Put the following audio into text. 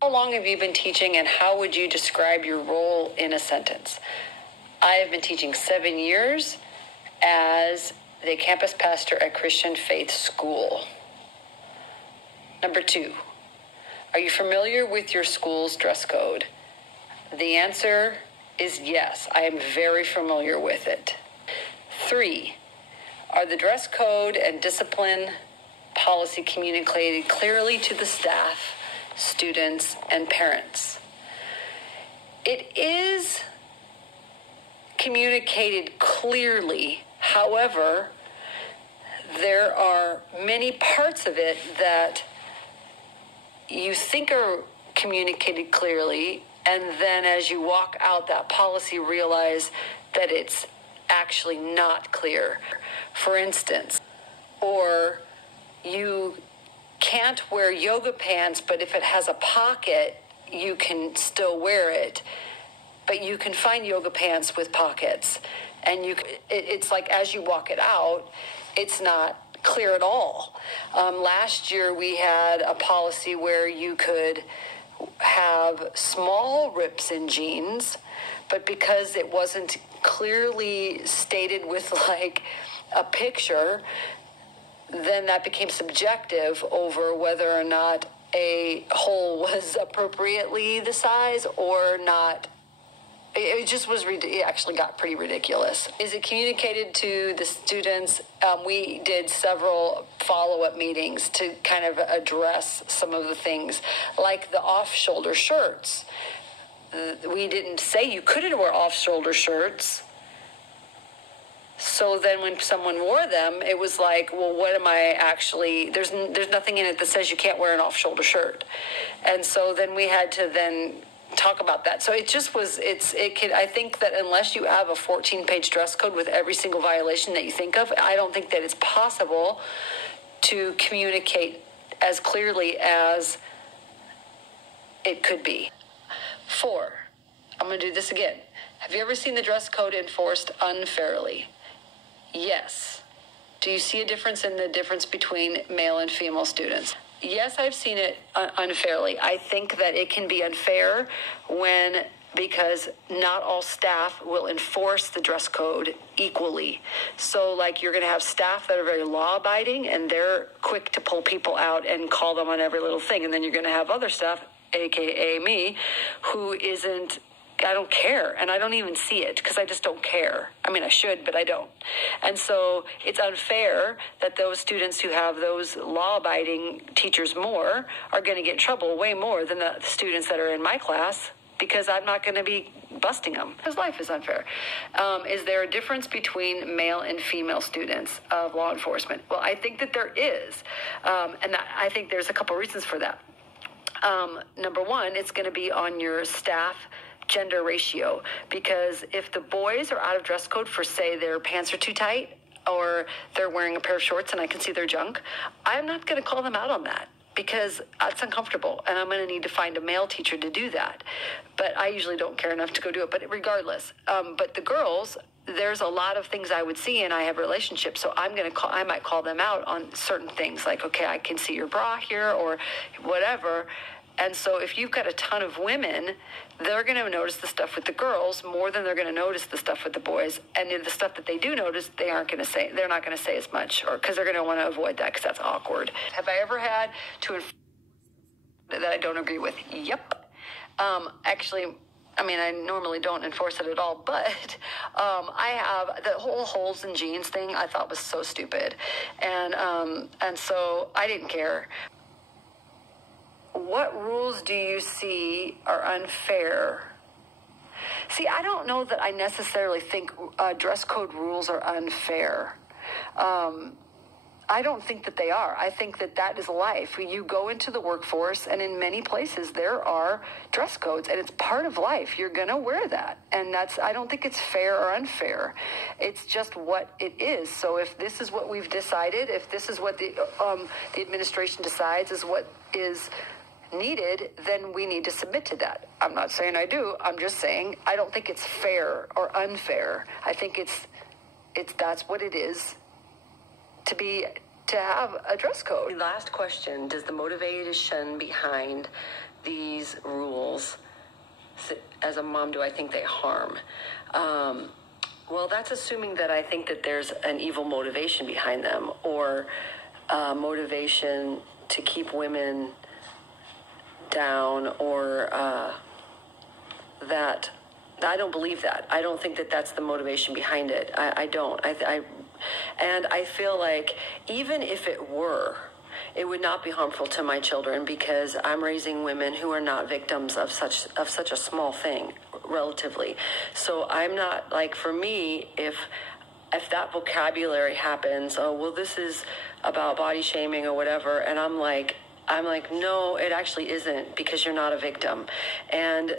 How long have you been teaching, and how would you describe your role in a sentence? I have been teaching 7 years as the campus pastor at Christian Faith School. Number 2, are you familiar with your school's dress code? The answer is yes, I am very familiar with it. 3, are the dress code and discipline policy communicated clearly to the staff, students, and parents? It is communicated clearly. However, there are many parts of it that you think are communicated clearly, and then as you walk out that policy, realize that it's actually not clear. For instance, or you can't wear yoga pants, but if it has a pocket, you can still wear it. But you can find yoga pants with pockets. And it's like as you walk it out, it's not clear at all. Last year we had a policy where you could have small rips in jeans, but because it wasn't clearly stated with like a picture, then that became subjective over whether or not a hole was appropriately the size or not. It just was, it actually got pretty ridiculous. Is it communicated to the students? We did several follow-up meetings to kind of address some of the things, like the off-shoulder shirts. We didn't say you couldn't wear off-shoulder shirts. So then when someone wore them, it was like, well, what am I actually, there's nothing in it that says you can't wear an off-shoulder shirt. And so then we had to then talk about that. So it just was, I think that unless you have a 14-page dress code with every single violation that you think of, I don't think that it's possible to communicate as clearly as it could be. 4, I'm going to do this again. Have you ever seen the dress code enforced unfairly? Yes. Do you see a difference in the difference between male and female students? Yes, I've seen it unfairly. I think that it can be unfair because not all staff will enforce the dress code equally. So like you're going to have staff that are very law-abiding and they're quick to pull people out and call them on every little thing. And then you're going to have other staff, aka me, who isn't, I don't care, and I don't even see it because I just don't care. I mean, I should, but I don't. And so it's unfair that those students who have those law-abiding teachers more are going to get in trouble way more than the students that are in my class because I'm not going to be busting them because life is unfair. Is there a difference between male and female students of law enforcement? Well, I think that there is, and I think there's a couple reasons for that. Number 1, it's going to be on your staff gender ratio, because if the boys are out of dress code for, say, their pants are too tight or they're wearing a pair of shorts and I can see their junk, I'm not going to call them out on that because it's uncomfortable and I'm going to need to find a male teacher to do that. But I usually don't care enough to go do it, but regardless. But the girls, there's a lot of things I would see and I have relationships, so I might call them out on certain things like, okay, I can see your bra here or whatever. And so if you've got a ton of women, they're going to notice the stuff with the girls more than they're going to notice the stuff with the boys. And the stuff that they do notice, they're not going to say as much, or because they're going to want to avoid that because that's awkward. Have I ever had to that I don't agree with? Yep. Actually, I mean, I normally don't enforce it at all, but I have the whole holes in jeans thing I thought was so stupid. And so I didn't care. What rules do you see are unfair? See, I don't know that I necessarily think dress code rules are unfair. I don't think that they are. I think that is life. You go into the workforce, and in many places there are dress codes, and it's part of life. You're going to wear that. And I don't think it's fair or unfair. It's just what it is. So if this is what we've decided, if this is what the administration decides is what is needed, then we need to submit to that. I'm not saying I do. I'm just saying I don't think it's fair or unfair. I think that's what it is to have a dress code. Last question, does the motivation behind these rules, as a mom, do I think they harm? Well, that's assuming that I think that there's an evil motivation behind them, or motivation to keep women down, or that I don't believe that. I don't think that that's the motivation behind it. I don't. And I feel like even if it were, it would not be harmful to my children, because I'm raising women who are not victims of such a small thing, relatively. So I'm not, like, for me, if that vocabulary happens, oh, well, this is about body shaming or whatever, and I'm like, no, it actually isn't, because you're not a victim. And